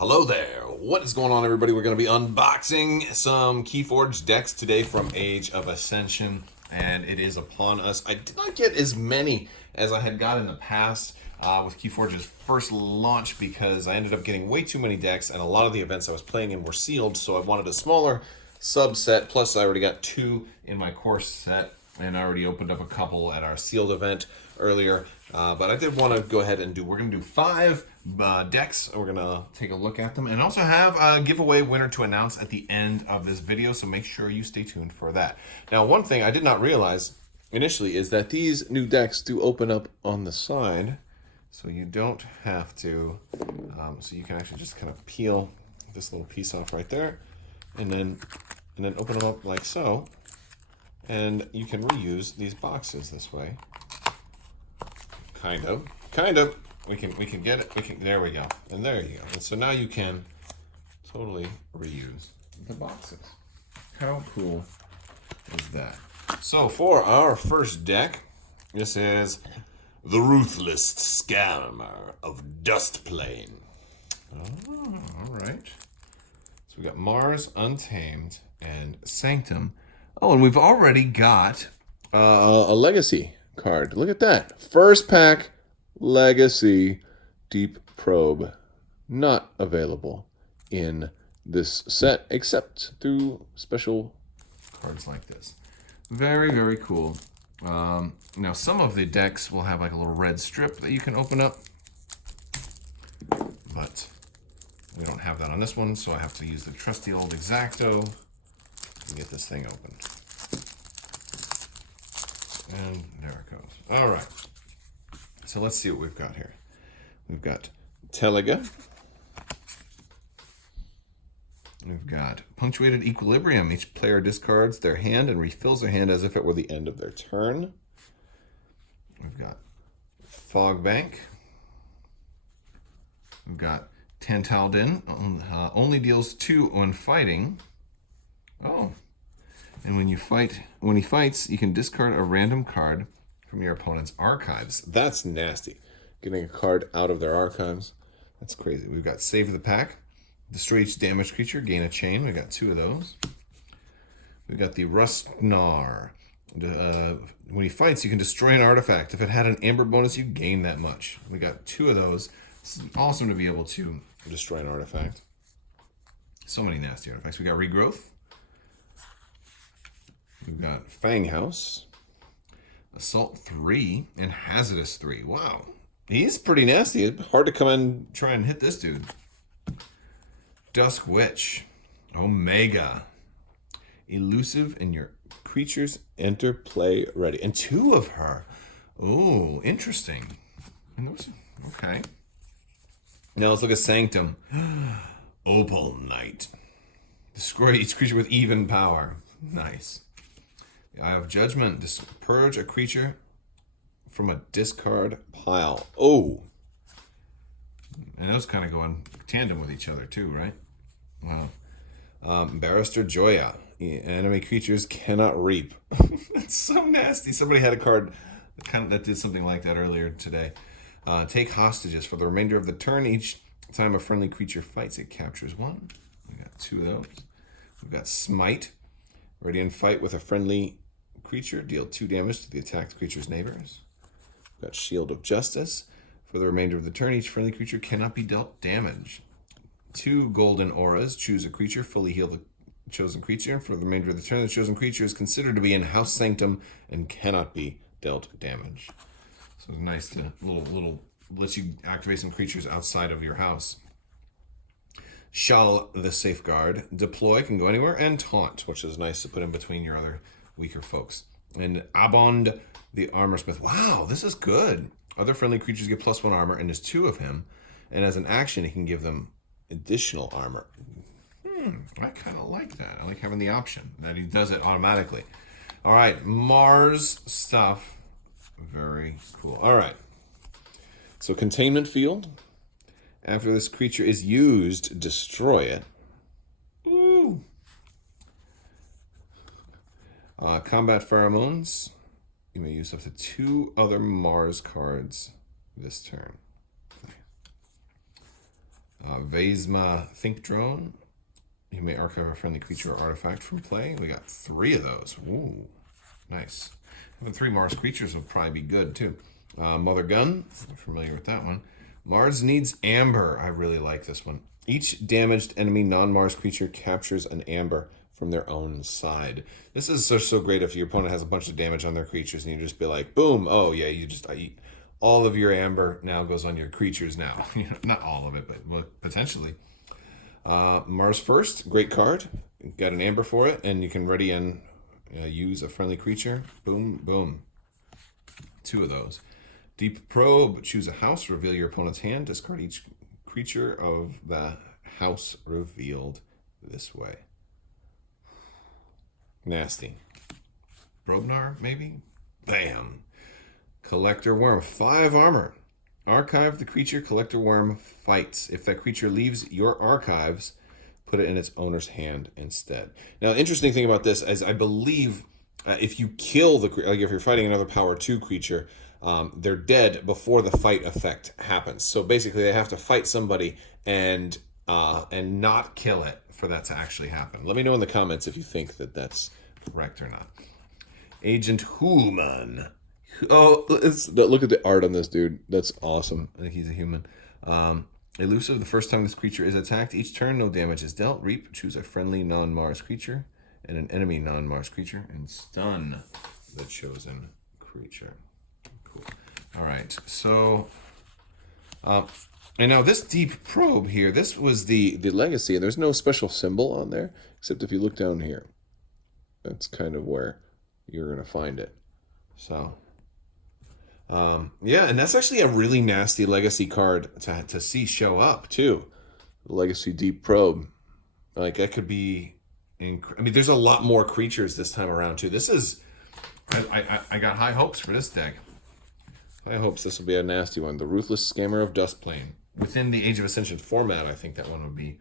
Hello there. What is going on, everybody? We're going to be unboxing some KeyForge decks today from Age of Ascension, and it is upon us. I did not get as many as I had got in the past with KeyForge's first launch because I ended up getting way too many decks, and a lot of the events I was playing in were sealed, so I wanted a smaller subset. Plus, I already got two in my course set, and I already opened up a couple at our sealed event earlier. But I did want to go ahead and we're going to do 5 decks. We're going to take a look at them and also have a giveaway winner to announce at the end of this video. So make sure you stay tuned for that. Now, one thing I did not realize initially is that these new decks do open up on the side. So you don't have to, so you can actually just kind of peel this little piece off right there and then open them up like so. And you can reuse these boxes this way. Kind of. We can get it. There we go. And there you go. And so now you can totally reuse the boxes. How cool is that? So for our first deck, this is the Ruthless Scammer of Dustplane. Oh, all right. So we got Mars, Untamed, and Sanctum. Oh, and we've already got a Legacy card. Look at that. First pack Legacy Deep Probe. Not available in this set except through special cards like this. Very, very cool. Now, some of the decks will have like a little red strip that you can open up, but we don't have that on this one, so I have to use the trusty old X-Acto to get this thing open. And there it goes. All right. So let's see what we've got here. We've got Telega. We've got Punctuated Equilibrium. Each player discards their hand and refills their hand as if it were the end of their turn. We've got Fog Bank. We've got Tantaldin. Only deals 2 when fighting. Oh. And when he fights, you can discard a random card from your opponent's archives. That's nasty. Getting a card out of their archives. That's crazy. We've got Save the Pack. Destroy each damaged creature, gain a chain. We got 2 of those. We've got the Rustnar. When he fights, you can destroy an artifact. If it had an amber bonus, you gain that much. We got 2 of those. It's awesome to be able to destroy an artifact. So many nasty artifacts. We got Regrowth. We've got Fang House, Assault 3, and Hazardous 3. Wow. He's pretty nasty. It's hard to come and try and hit this dude. Dusk Witch, Omega, Elusive, and your creatures enter play ready. And 2 of her. Oh, interesting. Okay. Now let's look at Sanctum. Opal Knight. Destroy each creature with even power. Nice. The Eye of Judgment. Purge a creature from a discard pile. Oh. And those kind of go in tandem with each other too, right? Wow. Barrister Joya. Enemy creatures cannot reap. That's so nasty. Somebody had a card that did something like that earlier today. Take hostages. For the remainder of the turn, each time a friendly creature fights, it captures 1. We got 2 of those. We've got Smite. Ready in fight with a friendly creature. Deal 2 damage to the attacked creature's neighbors. We've got Shield of Justice. For the remainder of the turn, each friendly creature cannot be dealt damage. 2 golden auras. Choose a creature. Fully heal the chosen creature. For the remainder of the turn, the chosen creature is considered to be in House Sanctum and cannot be dealt damage. So it's nice to little lets you activate some creatures outside of your house. Shal the Safeguard. Deploy, can go anywhere, and Taunt, which is nice to put in between your other weaker folks. And Abond the Armorsmith. Wow, this is good. Other friendly creatures get +1 armor, and there's 2 of him. And as an action, he can give them additional armor. I kind of like that. I like having the option that he does it automatically. All right, Mars stuff. Very cool. All right. So Containment Field. After this creature is used, destroy it. Ooh. Combat Pheromones. You may use up to 2 other Mars cards this turn. Vesma Think Drone. You may archive a friendly creature or artifact from play. We got 3 of those. Ooh, nice. Having 3 Mars creatures will probably be good too. Mother Gun, I'm familiar with that one. Mars Needs Amber. I really like this one. Each damaged enemy non-Mars creature captures an amber from their own side. This is so great if your opponent has a bunch of damage on their creatures and you just be like, boom, oh yeah, I eat all of your amber now goes on your creatures now. Not all of it, but potentially. Mars First, great card. Got an amber for it, and you can ready and use a friendly creature. Boom, boom. 2 of those. Deep Probe, choose a house, reveal your opponent's hand, discard each creature of the house revealed this way. Nasty. Brobnar, maybe? Bam. Collector Worm, 5 armor. Archive the creature Collector Worm fights. If that creature leaves your archives, put it in its owner's hand instead. Now, the interesting thing about this is I believe if you kill the creature, like if you're fighting another Power 2 creature, they're dead before the fight effect happens. So basically, they have to fight somebody and not kill it for that to actually happen. Let me know in the comments if you think that that's correct or not. Agent Human. Oh, look at the art on this dude. That's awesome. I think he's a human. Elusive. The first time this creature is attacked, each turn, no damage is dealt. Reap. Choose a friendly non-Mars creature and an enemy non-Mars creature, and stun the chosen creature. Cool. All right. So, and now this Deep Probe here. This was the legacy, and there's no special symbol on there except if you look down here. That's kind of where you're gonna find it. So. Yeah, and that's actually a really nasty legacy card to see show up too. Legacy Deep Probe, like that could be. I mean, there's a lot more creatures this time around too. This is, I got high hopes for this deck. High hopes this will be a nasty one. The Ruthless Scammer of Dustplane within the Age of Ascension format. I think that one would be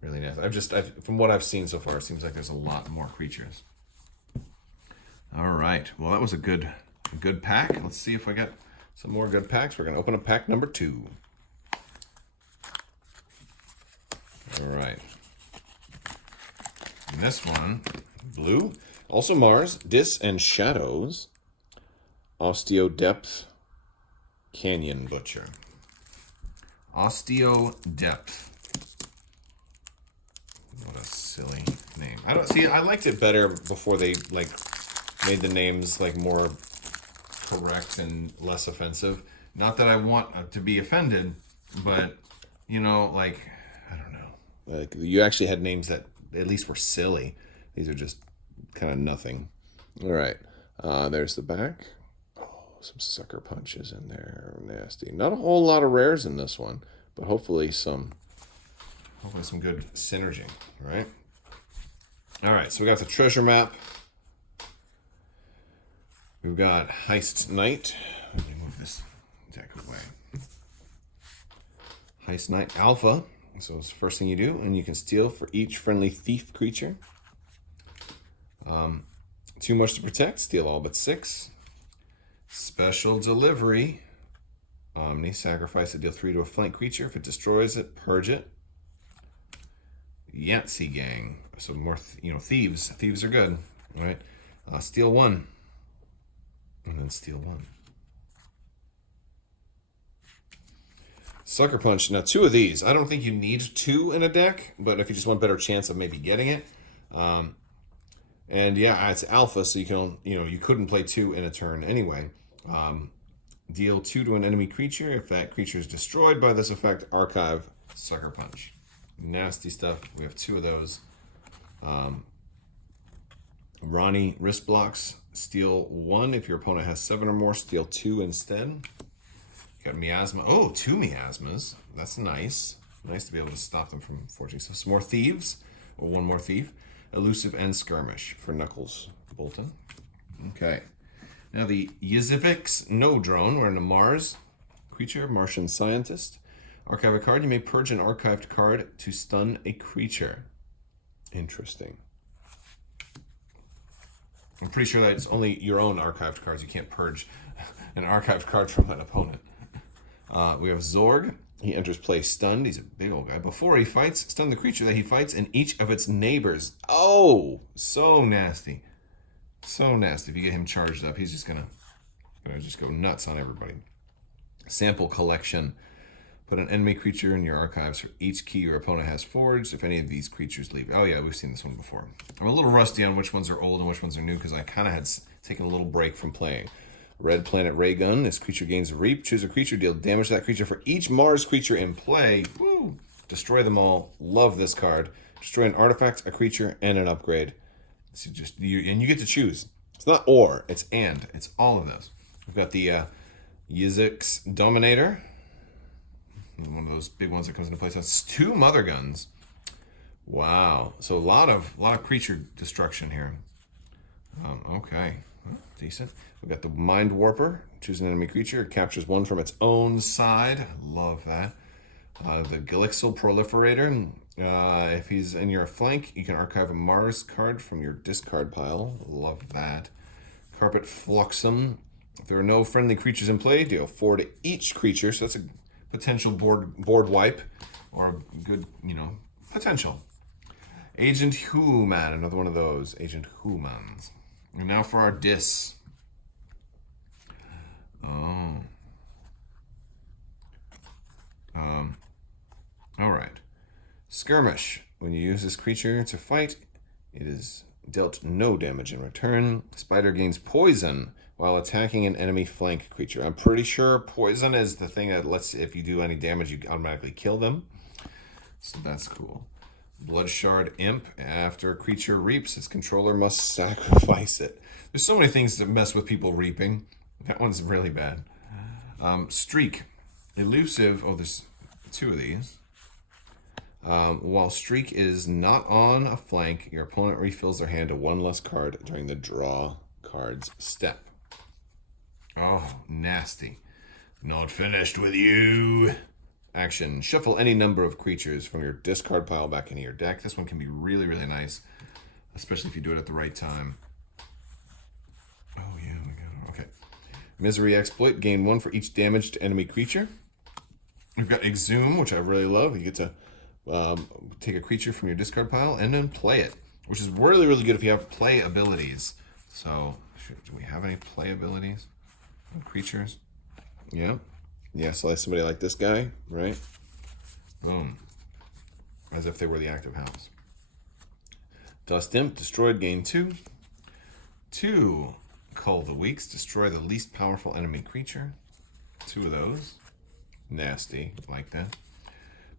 really nasty. From what I've seen so far, it seems like there's a lot more creatures. All right, well that was a good pack. Let's see if I got some more good packs. We're going to open up pack number 2. All right. And this one, blue. Also Mars, Dis and Shadows. Osteo Depth, Canyon Butcher. Osteo Depth. What a silly name. I liked it better before they made the names more correct and less offensive. Not that I want to be offended, but I don't know. You actually had names that at least were silly. These are just kind of nothing. All right, there's the back. Oh, some sucker punches in there, nasty. Not a whole lot of rares in this one, but hopefully some good synergy. Right. All right, so we got the treasure map. We've got Heist Knight. Let me move this deck away. Heist Knight Alpha. So it's the first thing you do, and you can steal for each friendly thief creature. Too much to protect. Steal all but 6. Special Delivery. Omni. Sacrifice to deal 3 to a flank creature. If it destroys it, purge it. Yahtzee Gang. So more, thieves. Thieves are good. All right. Steal 1. And then steal 1. Sucker Punch. Now 2 of these. I don't think you need 2 in a deck, but if you just want a better chance of maybe getting it. And yeah, it's alpha, so you can, you couldn't play 2 in a turn anyway. Deal 2 to an enemy creature. If that creature is destroyed by this effect, archive Sucker Punch. Nasty stuff. We have 2 of those. Ronnie Wrist Blocks. Steal 1 if your opponent has 7 or more. Steal 2 instead. Got Miasma. Oh, 2 Miasmas. That's nice. Nice to be able to stop them from forging. So some more thieves. Or 1 more thief. Elusive and Skirmish for Knuckles Bolton. Okay. Now the Yzivix No Drone. We're in a Mars creature. Martian Scientist. Archive a card. You may purge an archived card to stun a creature. Interesting. I'm pretty sure that it's only your own archived cards. You can't purge an archived card from an opponent. We have Zorg. He enters play stunned. He's a big old guy. Before he fights, stun the creature that he fights and each of its neighbors. Oh, so nasty. So nasty. If you get him charged up, he's just gonna just go nuts on everybody. Sample collection. Put an enemy creature in your archives for each key your opponent has forged. If any of these creatures leave. Oh yeah, we've seen this one before. I'm a little rusty on which ones are old and which ones are new because I kind of had taken a little break from playing. Red Planet Ray Gun. This creature gains a reap. Choose a creature. Deal damage to that creature for each Mars creature in play. Woo! Destroy them all. Love this card. Destroy an artifact, a creature, and an upgrade. So and you get to choose. It's not or. It's and. It's all of those. We've got the Yizik's Dominator. One of those big ones that comes into play. So it's 2 Mother Guns. Wow. So a lot of creature destruction here. Okay. Decent. We've got the Mind Warper. Choose an enemy creature. It captures 1 from its own side. Love that. The Galixal Proliferator. If he's in your flank, you can archive a Mars card from your discard pile. Love that. Carpet Fluxum. If there are no friendly creatures in play, deal 4 to each creature. So that's a potential board wipe. Or a good, potential. Agent Human. Another one of those. Agent Humans. And now for our dis. All right. Skirmish. When you use this creature to fight, it is dealt no damage in return. Spider gains poison while attacking an enemy flank creature. I'm pretty sure poison is the thing that lets, if you do any damage, you automatically kill them. So that's cool. Blood Shard Imp. After a creature reaps, its controller must sacrifice it. There's so many things that mess with people reaping. That one's really bad. Streak. Elusive. Oh, there's 2 of these. While Streak is not on a flank, your opponent refills their hand to 1 less card during the draw cards step. Oh, nasty. Not finished with you. Action. Shuffle any number of creatures from your discard pile back into your deck. This one can be really, really nice, especially if you do it at the right time. Oh, yeah, we got it. Okay. Misery Exploit. Gain 1 for each damaged enemy creature. We've got Exhume, which I really love. You get to take a creature from your discard pile and then play it, which is really, really good if you have play abilities. So, do we have any play abilities on creatures? Yeah. Yeah, so like somebody like this guy, right? Boom. As if they were the active house. Dust Imp, destroyed, gain 2. 2 Cull the Weaks, destroy the least powerful enemy creature. 2 of those. Nasty, like that.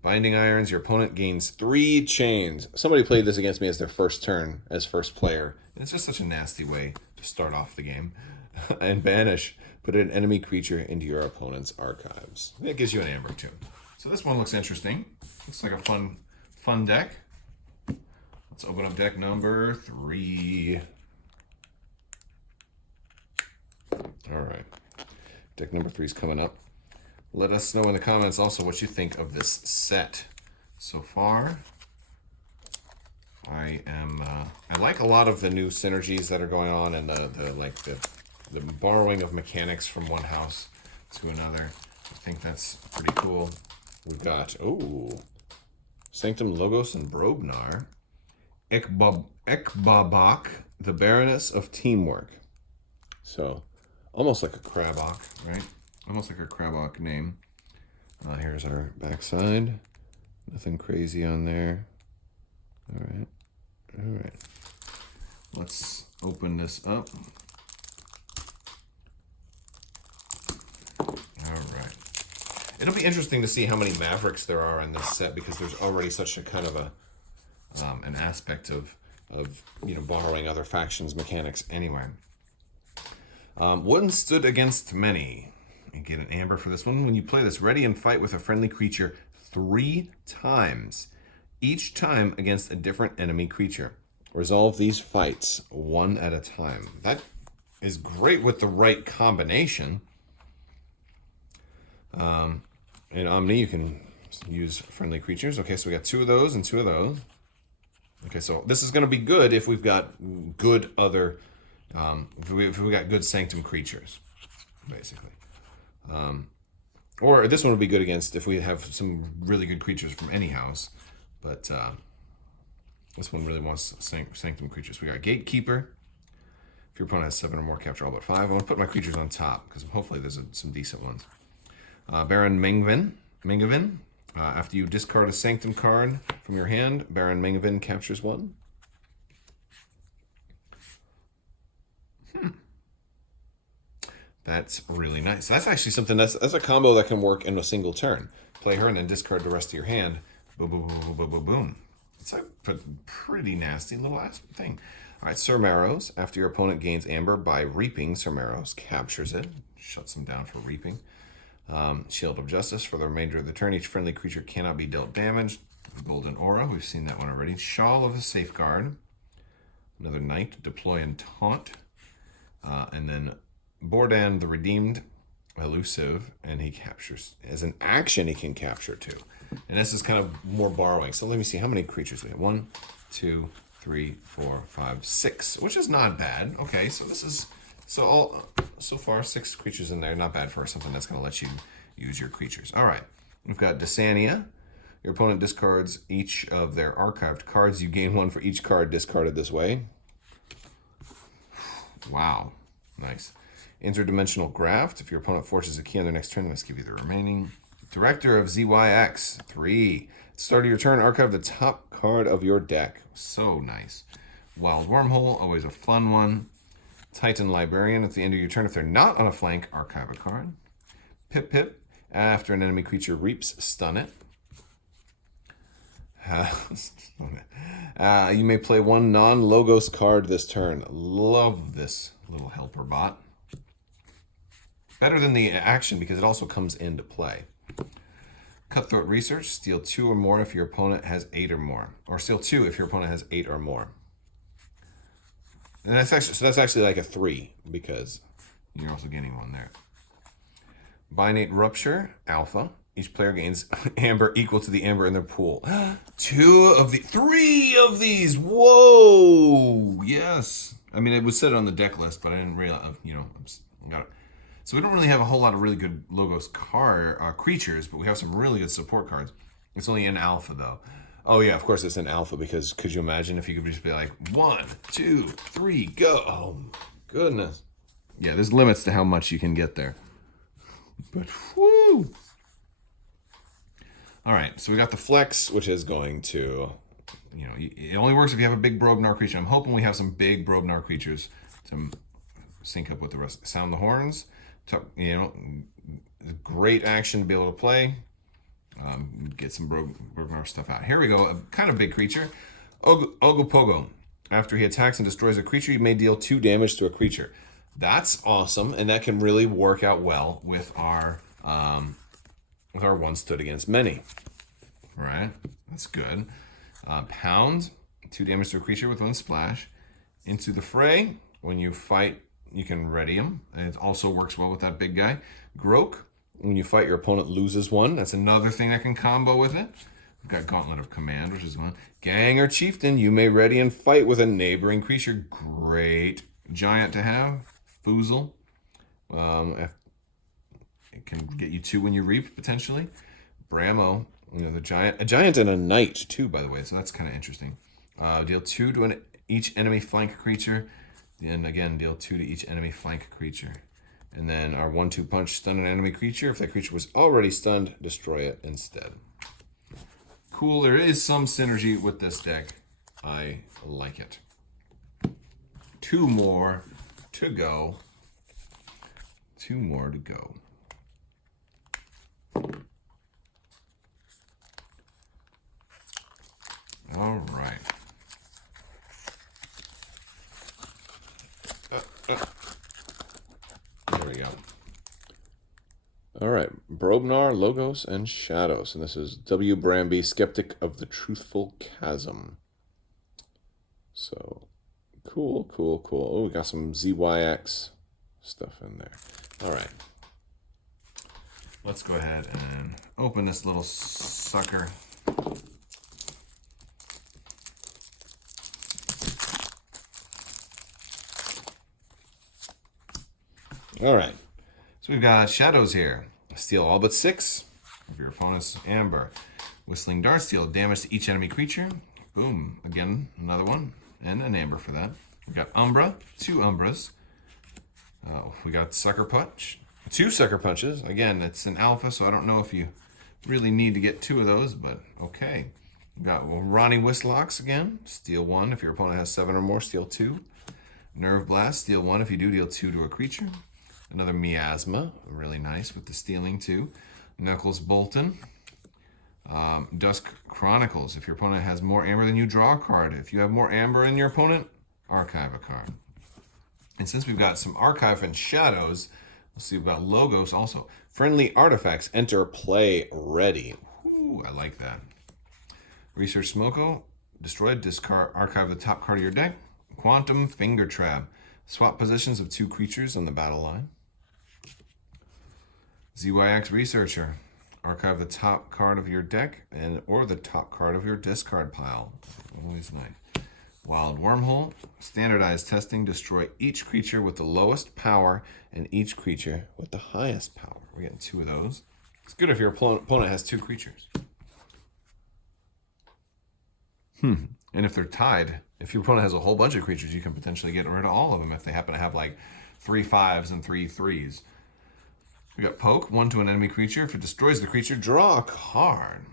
Binding Irons, your opponent gains 3 chains. Somebody played this against me as their first turn, as first player. It's just such a nasty way to start off the game. And Banish, put an enemy creature into your opponent's archives. That gives you an amber too. So this one looks interesting. Looks like a fun deck. Let's open up deck number 3. All right. Deck number 3 is coming up. Let us know in the comments also what you think of this set so far. I like a lot of the new synergies that are going on and the borrowing of mechanics from one house to another. I think that's pretty cool. We've got Sanctum Logos and Brobnar. Crabbok, the Baroness of Teamwork. So almost like a Crabbok, right? Almost like a Crabbok name. Here's our backside. Nothing crazy on there. All right. Let's open this up. All right. It'll be interesting to see how many Mavericks there are in this set because there's already such a kind of an aspect of borrowing other factions' mechanics anyway. One stood against many. You get an amber for this one. When you play this, ready and fight with a friendly creature 3 times. Each time against a different enemy creature. Resolve these fights 1 at a time. That is great with the right combination. In Omni, you can use friendly creatures. Okay, so we got 2 of those and 2 of those. Okay, so this is going to be good if we've got good other, if we got good Sanctum creatures, basically. Or this one would be good against if we have some really good creatures from any house. But this one really wants Sanctum creatures. We got Gatekeeper. If your opponent has 7 or more, capture all but 5. I'm going to put my creatures on top, because hopefully there's some decent ones. Baron Mengavin. After you discard a Sanctum card from your hand, Baron Mengavin captures 1. That's really nice. That's actually something that's a combo that can work in a single turn. Play her and then discard the rest of your hand. Boom, boom, boom, boom, boom, boom, boom. It's a pretty nasty little ass thing. All right, Sir Marrows. After your opponent gains Amber by reaping, Sir Marrows captures it. Shuts them down for reaping. Shield of Justice. For the remainder of the turn, each friendly creature cannot be dealt damage. Golden Aura. We've seen that one already. Shawl of the Safeguard. Another Knight. Deploy and Taunt. And then Bordan the Redeemed, elusive, and he captures. As an action, he can capture 2. And this is kind of more borrowing. So let me see how many creatures we have. 1, 2, 3, 4, 5, 6, which is not bad. Okay, so this is so far 6 creatures in there. Not bad for something that's going to let you use your creatures. All right, we've got Desania. Your opponent discards each of their archived cards. You gain 1 for each card discarded this way. Wow, nice. Interdimensional Graft. If your opponent forces a key on their next turn, let's give you the remaining. Director of ZYX. 3. At the start of your turn, archive the top card of your deck. So nice. Wild Wormhole, always a fun one. Titan Librarian. At the end of your turn, if they're not on a flank, archive a card. Pip Pip. After an enemy creature reaps, stun it. You may play 1 non-logos card this turn. Love this little helper bot. Better than the action because it also comes into play. Cutthroat Research. Steal 2 or more if your opponent has 8 or more. Or steal 2 if your opponent has 8 or more. And that's actually like a 3 because you're also getting 1 there. Binate Rupture. Alpha. Each player gains amber equal to the amber in their pool. 3 of these. Whoa. Yes. I mean, it was said on the deck list, but I didn't realize, got it. So we don't really have a whole lot of really good logos creatures, but we have some really good support cards. It's only in alpha, though. Oh, yeah, of course it's in alpha, because could you imagine if you could just be like, 1, 2, 3, go. Oh, goodness. Yeah, there's limits to how much you can get there. But, whoo. All right, so we got the Flex, which is going to, it only works if you have a big Brognar creature. I'm hoping we have some big Brognar creatures to sync up with the rest. Sound the Horns. Great action to be able to play. Get some Brognar stuff out. Here we go. A kind of big creature. Ogopogo. After he attacks and destroys a creature, you may deal 2 damage to a creature. That's awesome, and that can really work out well with our one stood against many. Right? That's good. Pound. 2 damage to a creature with 1 splash. Into the Fray. When you fight, you can ready him. And it also works well with that big guy. Groke. When you fight, your opponent loses 1. That's another thing that can combo with it. We've got Gauntlet of Command, which is 1. Gang or Chieftain. You may ready and fight with a neighboring creature. Great giant to have. Foozle. It can get you 2 when you reap, potentially. Bramo. A giant and a knight, too, by the way. So that's kind of interesting. Deal 2 to each enemy flank creature. And again, deal 2 to each enemy flank creature. And then our 1-2 punch, stun an enemy creature. If that creature was already stunned, destroy it instead. Cool. There is some synergy with this deck. I like it. 2 more to go. 2 more to go. All right. There we go. All right. Brognar, Logos, and Shadows. And this is W. Bramby, Skeptic of the Truthful Chasm. So, cool. Oh, we got some ZYX stuff in there. All right. Let's go ahead and open this little sucker. All right. So we've got Shadows here. Steal all but 6 of your opponent's amber. Whistling Darts deal damage to each enemy creature. Boom. Again, another one. And an amber for that. We got Umbra. 2 Umbras. We got Sucker Punch. 2 Sucker Punches. Again, it's an alpha, so I don't know if you really need to get 2 of those, but okay. We got Ronnie Whistlocks again. Steal 1 if your opponent has 7 or more. Steal 2. Nerve Blast. Steal 1 if you do. Deal 2 to a creature. Another Miasma. Really nice with the stealing too. Knuckles Bolton. Dusk Chronicles. If your opponent has more amber than you, draw a card. If you have more amber than your opponent, archive a card. And since we've got some archive and shadows, let's see about logos also. Friendly artifacts enter play ready. Ooh, I like that. Research Smoko. Destroy, discard, archive the top card of your deck. Quantum Finger Trap. Swap positions of 2 creatures on the battle line. ZYX Researcher. Archive the top card of your deck or the top card of your discard pile. Always nice. Wild Wormhole. Standardized testing. Destroy each creature with the lowest power and each creature with the highest power. We're getting 2 of those. It's good if your opponent has 2 creatures. And if they're tied, if your opponent has a whole bunch of creatures, you can potentially get rid of all of them if they happen to have like 3 5s and 3 3s. We got Poke, 1 to an enemy creature. If it destroys the creature, draw a card.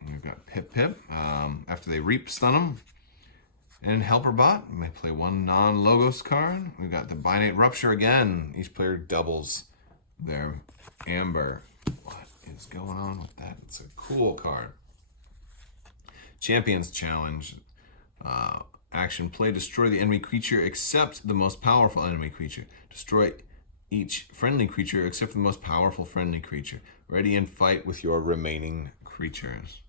And we've got Pip Pip. After they reap, stun them. And Helper Bot, we may play 1 non-logos card. We've got the Binate Rupture again. Each player doubles their amber. What is going on with that? It's a cool card. Champions Challenge. Action play, destroy the enemy creature except the most powerful enemy creature. Destroy each friendly creature except for the most powerful friendly creature. Ready and fight with your remaining creatures.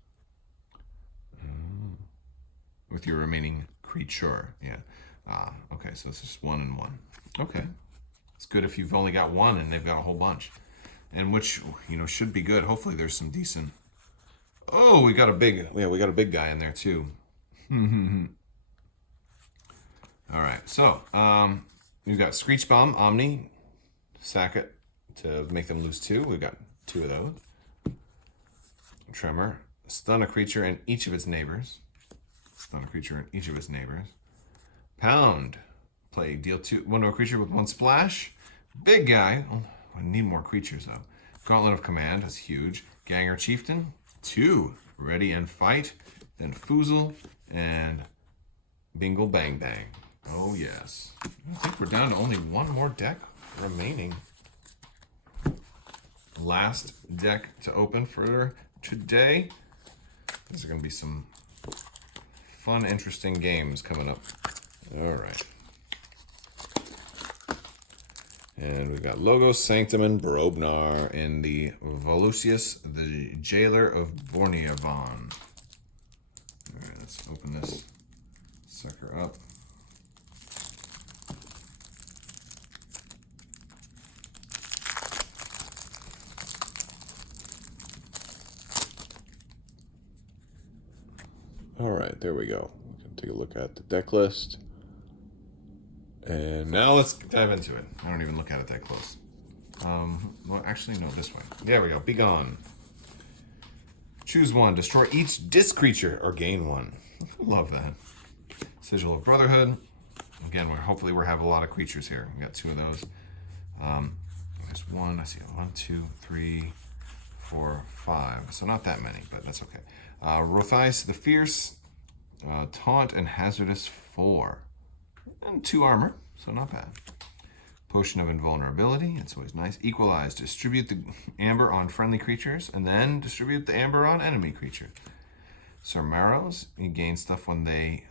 With your remaining creature, yeah. Okay, so it's just 1 and 1. Okay. It's good if you've only got 1 and they've got a whole bunch. And which, should be good. Hopefully there's some decent... Oh, we got a big guy in there too. All right, so we've got Screech Bomb, Omni, sack it to make them lose 2. We've got 2 of those. Tremor, stun a creature and each of its neighbors. Stun a creature and each of its neighbors. Pound, play deal 1 to a creature with 1 splash. Big guy. Oh, I need more creatures though. Gauntlet of Command, that's huge. Ganger Chieftain, 2. Ready and fight. Then Foozle and Bingle Bang Bang. Oh yes. I think we're down to only 1 more deck remaining. Last deck to open for today. These are going to be some fun, interesting games coming up. All right. And we've got Logos, Sanctum, and Brobnar in the Volusius, the Jailer of Borneavon. All right, let's open this sucker up. All right, there we go. We can take a look at the deck list. And now let's dive into it. I don't even look at it that close. Well, actually, no, this one. There we go. Be gone. Choose 1. Destroy each disc creature or gain 1. Love that. Sigil of Brotherhood. Again, hopefully we're having a lot of creatures here. We got 2 of those. There's 1. I see 1, 2, 3, 4, 5. So not that many, but that's okay. Rothice the Fierce. Taunt and Hazardous 4. And 2 armor, so not bad. Potion of Invulnerability, it's always nice. Equalize, distribute the amber on friendly creatures, and then distribute the amber on enemy creatures. Sarmaros, he gains stuff when they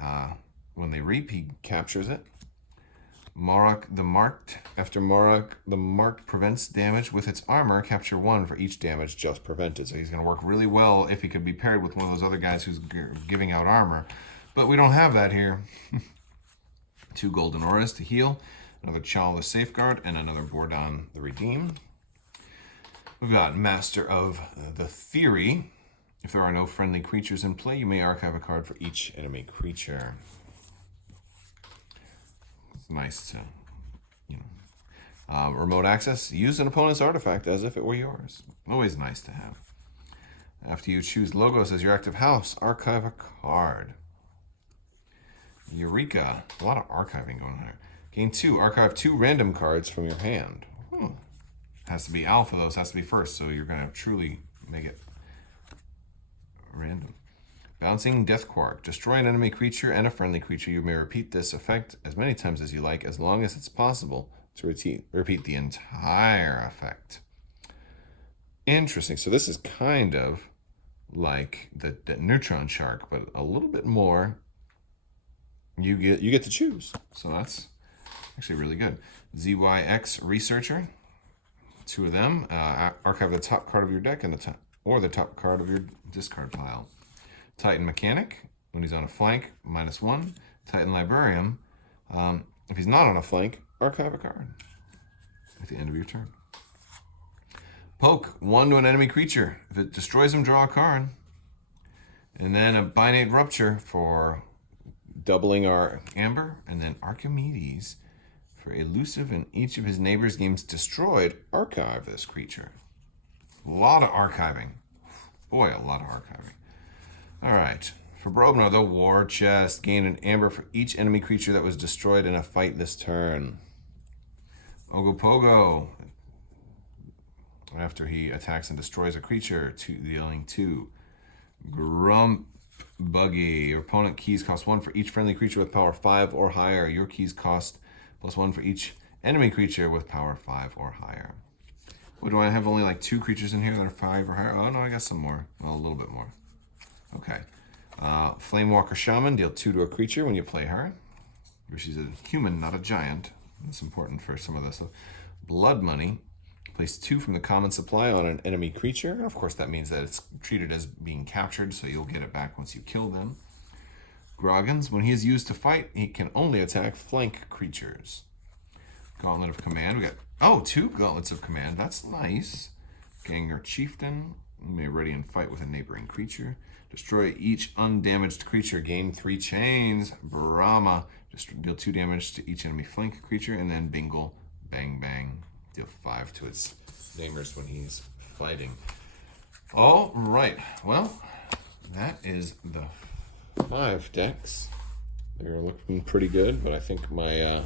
reap, he captures it. Morok the Marked, after Morok the Marked prevents damage with its armor, capture 1 for each damage just prevented. So he's going to work really well if he could be paired with one of those other guys who's giving out armor. But we don't have that here. 2 golden auras to heal, another Chal the Safeguard, and another Bordon the Redeemed. We've got Master of the Theory. If there are no friendly creatures in play, you may archive a card for each enemy creature. It's nice to, Remote access. Use an opponent's artifact as if it were yours. Always nice to have. After you choose Logos as your active house, archive a card. Eureka. A lot of archiving going on here. Gain 2. Archive 2 random cards from your hand. Has to be alpha, those has to be first, so you're going to truly make it random. Bouncing Death Quark. Destroy an enemy creature and a friendly creature. You may repeat this effect as many times as you like, as long as it's possible to repeat the entire effect. Interesting. So this is kind of like the Neutron Shark, but a little bit more. You get to choose. So that's actually really good. ZYX Researcher. 2 of them. Archive the top card of your deck and the top card of your discard pile. Titan Mechanic. When he's on a flank, -1. Titan Librarian. If he's not on a flank, archive a card at the end of your turn. Poke 1 to an enemy creature. If it destroys him, draw a card. And then a Binate Rupture for doubling our Amber. And then Archimedes for elusive in each of his neighbor's games destroyed. Archive this creature. A lot of archiving. Boy, a lot of archiving. All right. For Brobnar, the War Chest. Gain an Amber for each enemy creature that was destroyed in a fight this turn. Ogopogo. After he attacks and destroys a creature, dealing 2. Grump Buggy. Your opponent keys cost 1 for each friendly creature with power 5 or higher. Your keys cost +1 for each enemy creature with power 5 or higher. What do I have? Only like 2 creatures in here that are 5 or higher? Oh no, I got some more. Well, a little bit more. Okay. Flamewalker Shaman. Deal 2 to a creature when you play her. She's a human, not a giant. That's important for some of this stuff. Blood Money. Place 2 from the common supply on an enemy creature. Of course, that means that it's treated as being captured, so you'll get it back once you kill them. Groggins. When he is used to fight, he can only attack flank creatures. Gauntlet of Command. We got 2 Gauntlets of Command. That's nice. Ganger Chieftain. You may ready and fight with a neighboring creature. Destroy each undamaged creature. Gain 3 chains. Brahma. Just deal 2 damage to each enemy flank creature. And then Bingle Bang Bang. Deal 5 to its neighbors when he's fighting. All right. Well, that is the 5 decks. They're looking pretty good, but I think I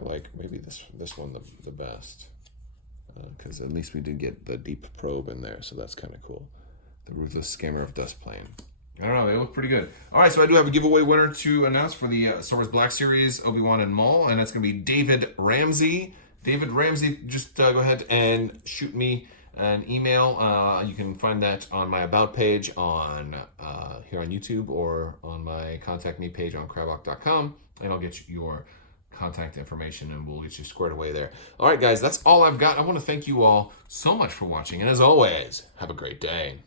like maybe this one the best, because at least we did get the Deep Probe in there, so that's kind of cool. The Ruthless Scammer of Dustplane. I don't know, they look pretty good. All right, so I do have a giveaway winner to announce for the Star Wars Black Series, Obi-Wan and Maul, and that's going to be David Ramsey. David Ramsey, just go ahead and shoot me an email. You can find that on my About page on here on YouTube or on my Contact Me page on Crabbok.com, and I'll get you your contact information and we'll get you squared away there. All right, guys, that's all I've got. I want to thank you all so much for watching, and as always, have a great day.